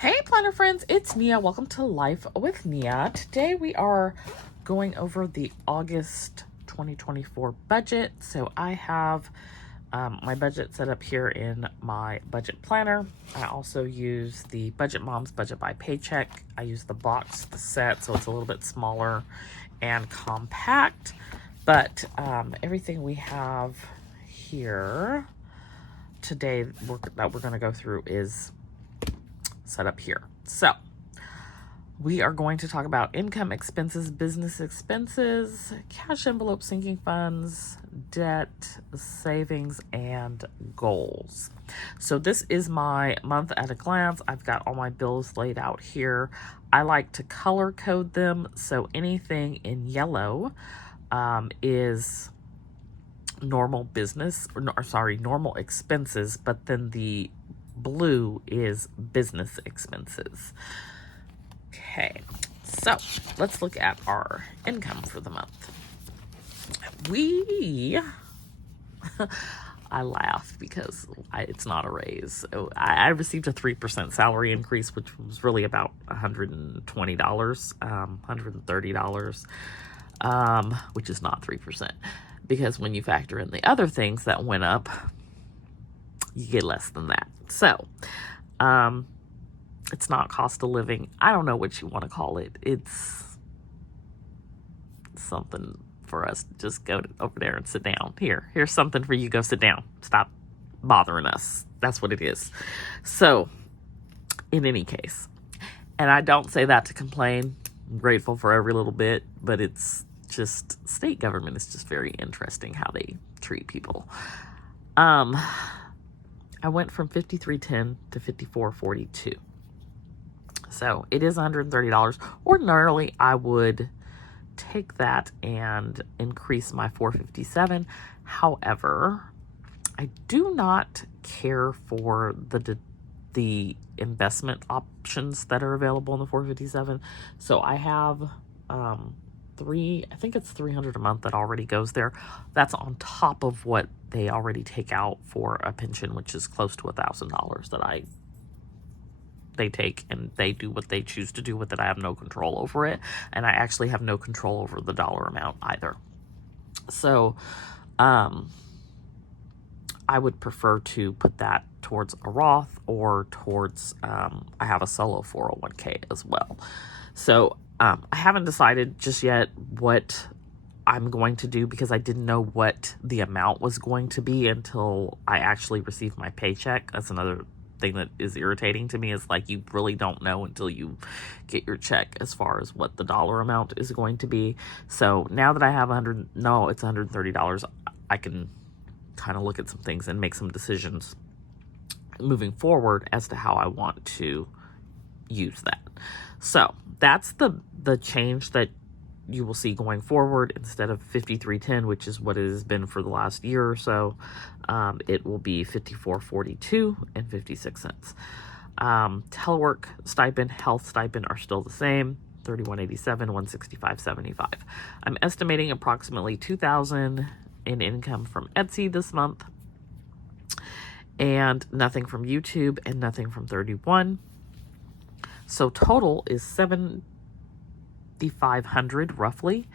Hey planner friends, it's Nia. Welcome to Life with Nia. Today we are going over the August 2024 budget. So I have my budget set up here in my budget planner. I also use the Budget Mom's Budget by Paycheck. I use the box, the set, so it's a little bit smaller and compact. But everything we have here today that we're going to go through is set up here. So we are going to talk about income, expenses, business expenses, cash envelope, sinking funds, debt, savings, and goals. So this is my month at a glance. I've got all my bills laid out here. I like to color code them. So anything in yellow is normal business, normal expenses, but then the blue is business expenses. Okay, so let's look at our income for the month. I laugh because it's not a raise. So I received a 3% salary increase, which was really about $120, $130, which is not 3%. Because when you factor in the other things that went up, you get less than that. So, it's not cost of living. I don't know what you want to call it. It's something for us to just go over there and sit down. Here's something for you. Go sit down. Stop bothering us. That's what it is. So, in any case, and I don't say that to complain. I'm grateful for every little bit, but it's just state government is just very interesting how they treat people. I went from $53.10 to $54.42. So it is $130. Ordinarily, I would take that and increase my $457. However, I do not care for the investment options that are available in the $457. So I have I think it's $300 a month that already goes there. That's on top of what they already take out for a pension, which is close to $1,000 that they take, and they do what they choose to do with it. I have no control over it, and I actually have no control over the dollar amount either. So I would prefer to put that towards a Roth or towards I have a solo 401k as well. So I haven't decided just yet what I'm going to do because I didn't know what the amount was going to be until I actually received my paycheck. That's another thing that is irritating to me, is like you really don't know until you get your check as far as what the dollar amount is going to be. So now that I have it's $130, I can kind of look at some things and make some decisions moving forward as to how I want to use that. So that's the change that you will see going forward. Instead of $53.10, which is what it has been for the last year or so, it will be $54.42 and 56 cents. Telework stipend, health stipend are still the same, $31.87, $165.75. I'm estimating approximately $2,000 in income from Etsy this month, and nothing from YouTube and nothing from 31. So total is $7,500 roughly.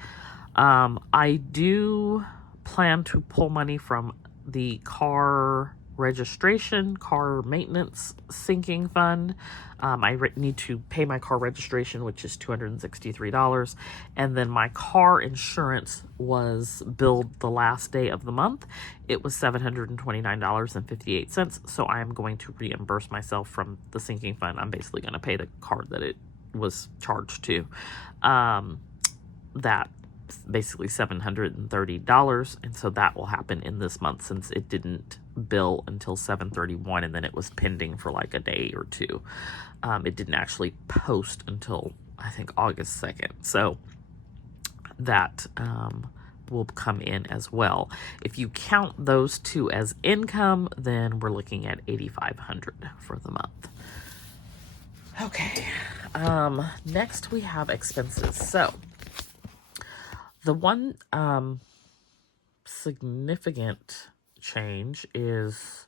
I do plan to pull money from the car maintenance sinking fund. I need to pay my car registration, which is $263. And then my car insurance was billed the last day of the month. It was $729.58. So I am going to reimburse myself from the sinking fund. I'm basically going to pay the card that it was charged to. That basically $730, and so that will happen in this month since it didn't bill until 7/31, and then it was pending for like a day or two. It didn't actually post until I think August 2nd, so that will come in as well. If you count those two as income, then we're looking at $8,500 for the month. Okay, next we have expenses. So the one significant change is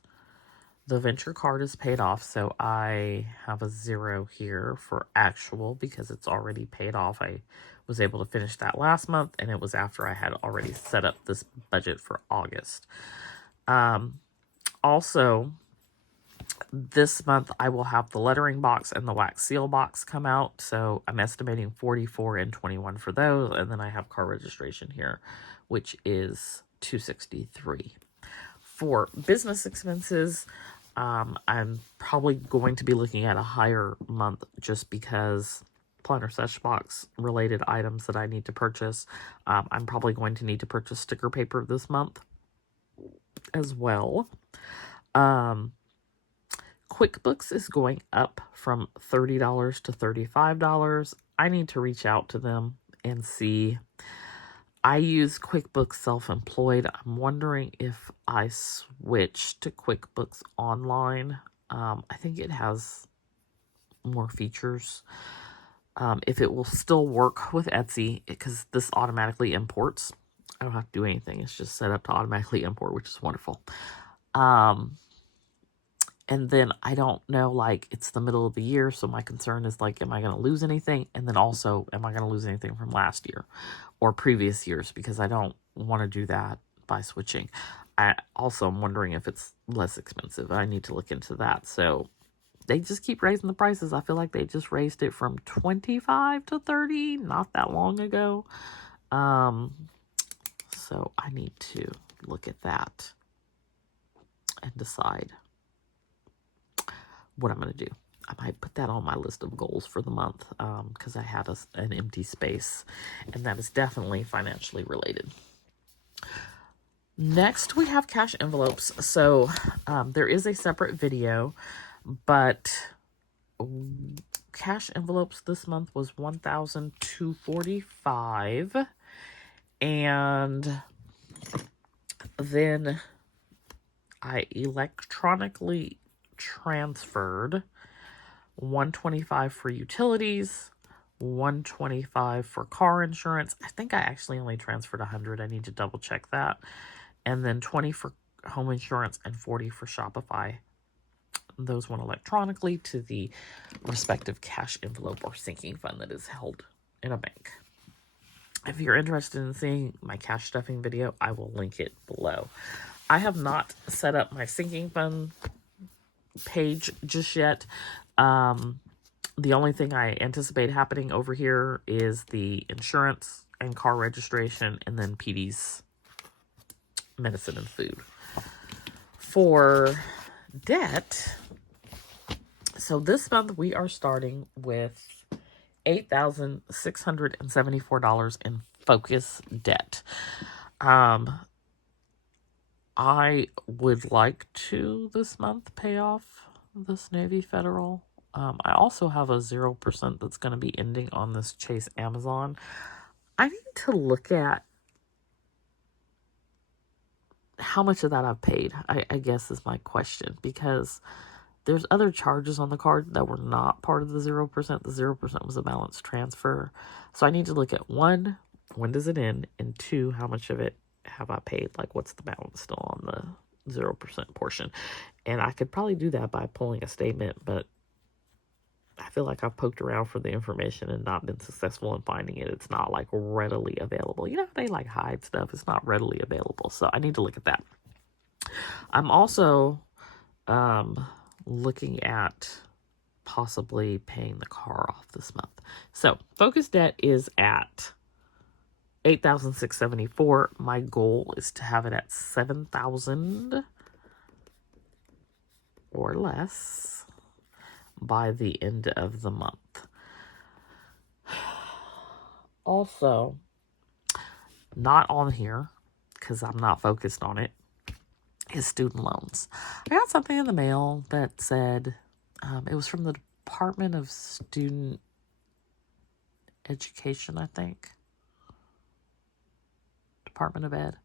The venture card is paid off, so I have a 0 here for actual because it's already paid off. I was able to finish that last month, and it was after I had already set up this budget for August. Also, this month I will have the lettering box and the wax seal box come out, so I'm estimating $44 and $21 for those, and then I have car registration here, which is $263. For business expenses, I'm probably going to be looking at a higher month just because planner sesh box related items that I need to purchase. I'm probably going to need to purchase sticker paper this month as well. QuickBooks is going up from $30 to $35. I need to reach out to them and see. I use QuickBooks Self-Employed. I'm wondering if I switch to QuickBooks Online. I think it has more features. If it will still work with Etsy, because this automatically imports. I don't have to do anything. It's just set up to automatically import, which is wonderful. And then I don't know, like, it's the middle of the year, so my concern is, like, am I going to lose anything? And then also, am I going to lose anything from last year or previous years? Because I don't want to do that by switching. I also am wondering if it's less expensive. I need to look into that. So they just keep raising the prices. I feel like they just raised it from $25 to $30 not that long ago. So I need to look at that and decide what I'm going to do. I might put that on my list of goals for the month because I had an empty space, and that is definitely financially related. Next, we have cash envelopes. So there is a separate video, but cash envelopes this month was $1,245, and then I electronically transferred $125 for utilities, $125 for car insurance. I think I actually only transferred $100. I need to double check that. And then $20 for home insurance and $40 for Shopify. Those went electronically to the respective cash envelope or sinking fund that is held in a bank. If you're interested in seeing my cash stuffing video, I will link it below. I have not set up my sinking fund page just yet. The only thing I anticipate happening over here is the insurance and car registration, and then PD's medicine and food. For debt, so this month we are starting with $8,674 in focus debt. I would like to this month pay off this Navy Federal. I also have a 0% that's going to be ending on this Chase Amazon. I need to look at how much of that I've paid, I guess is my question, because there's other charges on the card that were not part of the 0%. The 0% was a balance transfer. So I need to look at 1, when does it end? And 2, how much of it have I paid? Like, what's the balance still on the 0% portion? And I could probably do that by pulling a statement, but I feel like I've poked around for the information and not been successful in finding it. It's not, like, readily available. You know, they, like, hide stuff. It's not readily available. So I need to look at that. I'm also looking at possibly paying the car off this month. So focus debt is at $8,674. My goal is to have it at $7,000 or less by the end of the month. Also, not on here, because I'm not focused on it, is student loans. I got something in the mail that said, it was from the Department of Student Education, I think. Department of Ed.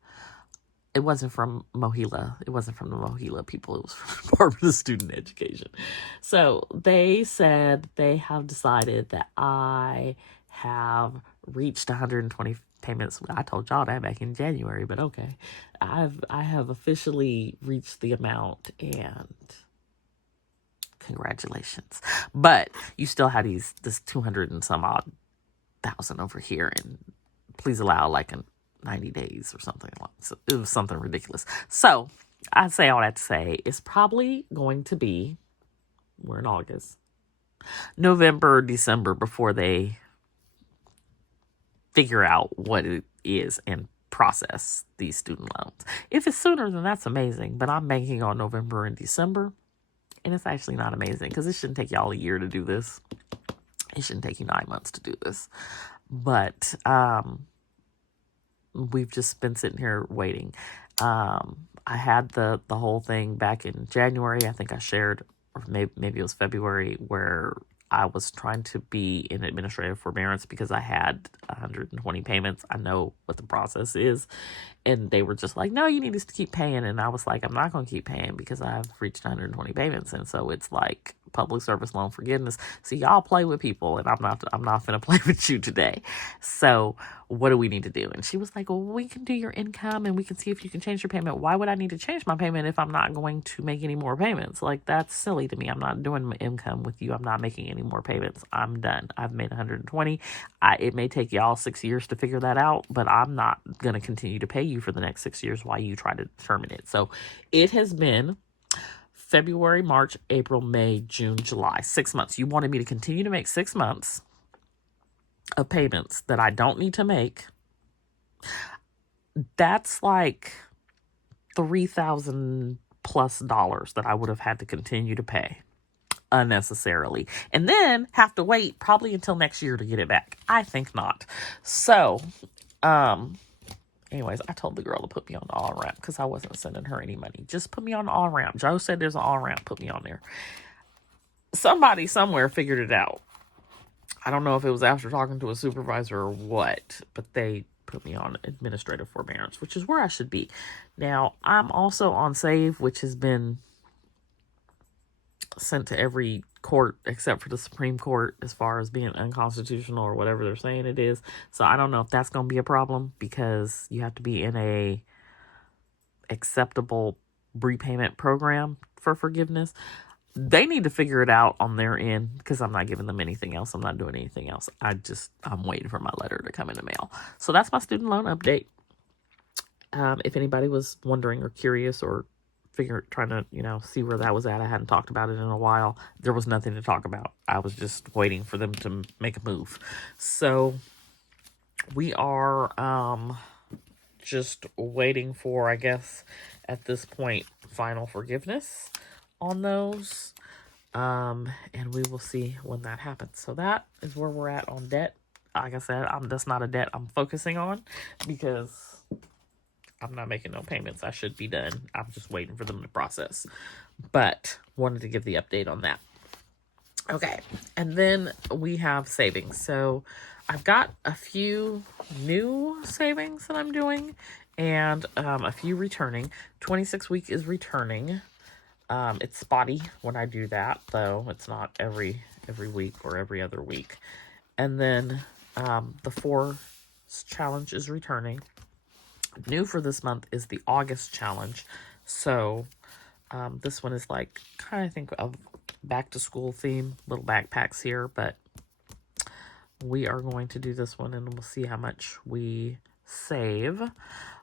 It wasn't from Mohila. It wasn't from the Mohila people. It was from the Department of Student Education. So they said they have decided that I have reached 120 payments. I told y'all that back in January, but okay. I have officially reached the amount, and Congratulations. But you still had this 200 and some odd thousand over here, and please allow like a 90 days or something. So it was something ridiculous. So I say all that to say it's probably going to be, we're in August, November, December before they figure out what it is and process these student loans. If it's sooner, then that's amazing. But I'm banking on November and December. And it's actually not amazing because it shouldn't take y'all a year to do this. It shouldn't take you 9 months to do this. But we've just been sitting here waiting. I had the whole thing back in January. I think I shared, or maybe it was February, where I was trying to be in administrative forbearance because I had 120 payments. I know what the process is. And they were just like, no, you need to keep paying. And I was like, I'm not going to keep paying because I've reached 120 payments. And so it's like public service loan forgiveness. See, y'all play with people, and I'm not going to play with you today. So what do we need to do? And she was like, well, we can do your income and we can see if you can change your payment. Why would I need to change my payment if I'm not going to make any more payments? Like, that's silly to me. I'm not doing my income with you. I'm not making any more payments. I'm done. I've made 120. It may take y'all 6 years to figure that out, but I'm not going to continue to pay you for the next 6 years while you try to determine it. So it has been February, March, April, May, June, July, 6 months. You wanted me to continue to make 6 months of payments that I don't need to make. That's like $3,000 plus that I would have had to continue to pay unnecessarily, and then have to wait probably until next year to get it back. I think not. So, anyways, I told the girl to put me on the on-ramp because I wasn't sending her any money. Just put me on the on-ramp. Joe said there's an on-ramp. Put me on there. Somebody somewhere figured it out. I don't know if it was after talking to a supervisor or what, but they put me on administrative forbearance, which is where I should be. Now, I'm also on SAVE, which has been sent to every court except for the Supreme Court as far as being unconstitutional or whatever they're saying it is. So I don't know if that's going to be a problem because you have to be in a acceptable repayment program for forgiveness. They need to figure it out on their end because I'm not giving them anything else. I'm not doing anything else. I'm waiting for my letter to come in the mail. So that's my student loan update. If anybody was wondering or curious or trying to, see where that was at. I hadn't talked about it in a while. There was nothing to talk about. I was just waiting for them to make a move. So we are just waiting for, I guess, at this point, final forgiveness on those. And we will see when that happens. So that is where we're at on debt. Like I said, that's not a debt I'm focusing on because I'm not making no payments. I should be done. I'm just waiting for them to process. But wanted to give the update on that. Okay. And then we have savings. So I've got a few new savings that I'm doing and a few returning. 26 week is returning. It's spotty when I do that, though. It's not every week or every other week. And then the 4 challenge is returning. New for this month is the August challenge. So this one is like kind of think of back to school theme, little backpacks here, but we are going to do this one and we'll see how much we save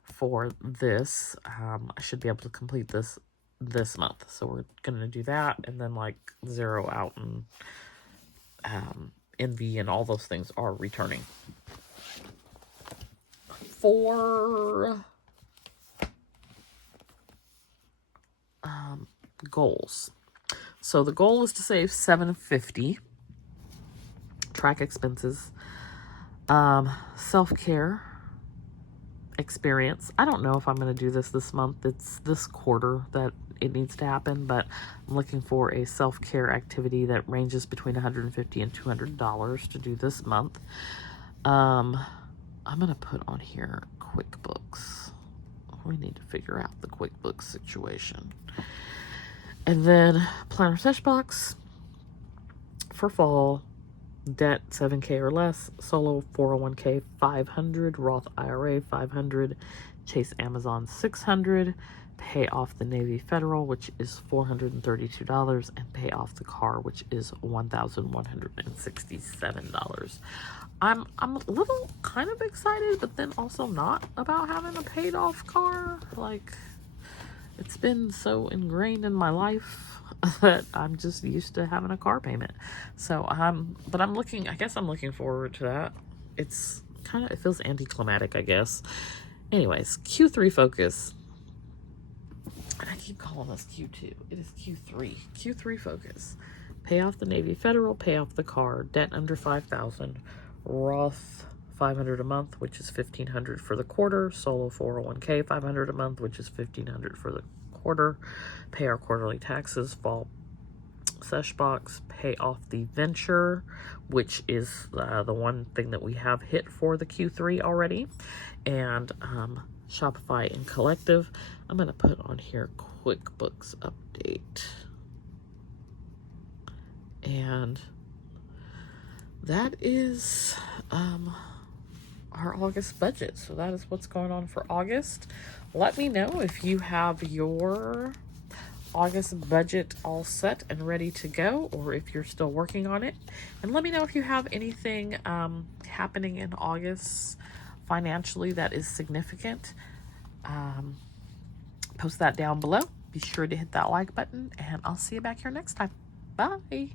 for this. I should be able to complete this month. So we're going to do that and then like zero out and Envy and all those things are returning. For goals. So the goal is to save $750. Track expenses. Self-care experience. I don't know if I'm going to do this month. It's this quarter that it needs to happen, but I'm looking for a self-care activity that ranges between $150 and $200 to do this month. I'm going to put on here QuickBooks. We need to figure out the QuickBooks situation. And then planner sesh box for fall. Debt $7K or less. Solo 401k $500. Roth IRA $500. Chase Amazon $600. pay off the Navy Federal, which is $432, and pay off the car, which is $1,167. I'm a little kind of excited, but then also not about having a paid off car. Like, it's been so ingrained in my life that I'm just used to having a car payment. So but I'm looking forward to that. It feels anticlimactic, I guess. Anyways, Q3 focus. I keep calling this Q2. It is Q3. Q3 focus. Pay off the Navy Federal, pay off the car, debt under $5,000, Roth $500 a month, which is $1,500 for the quarter, solo 401k $500 a month, which is $1,500 for the quarter, pay our quarterly taxes, fall sesh box, pay off the venture, which is the one thing that we have hit for the Q3 already, and Shopify and Collective. I'm going to put on here QuickBooks update. And that is our August budget. So that is what's going on for August. Let me know if you have your August budget all set and ready to go, or if you're still working on it. And let me know if you have anything happening in August financially that is significant. Post that down below. Be sure to hit that like button, and I'll see you back here next time. Bye.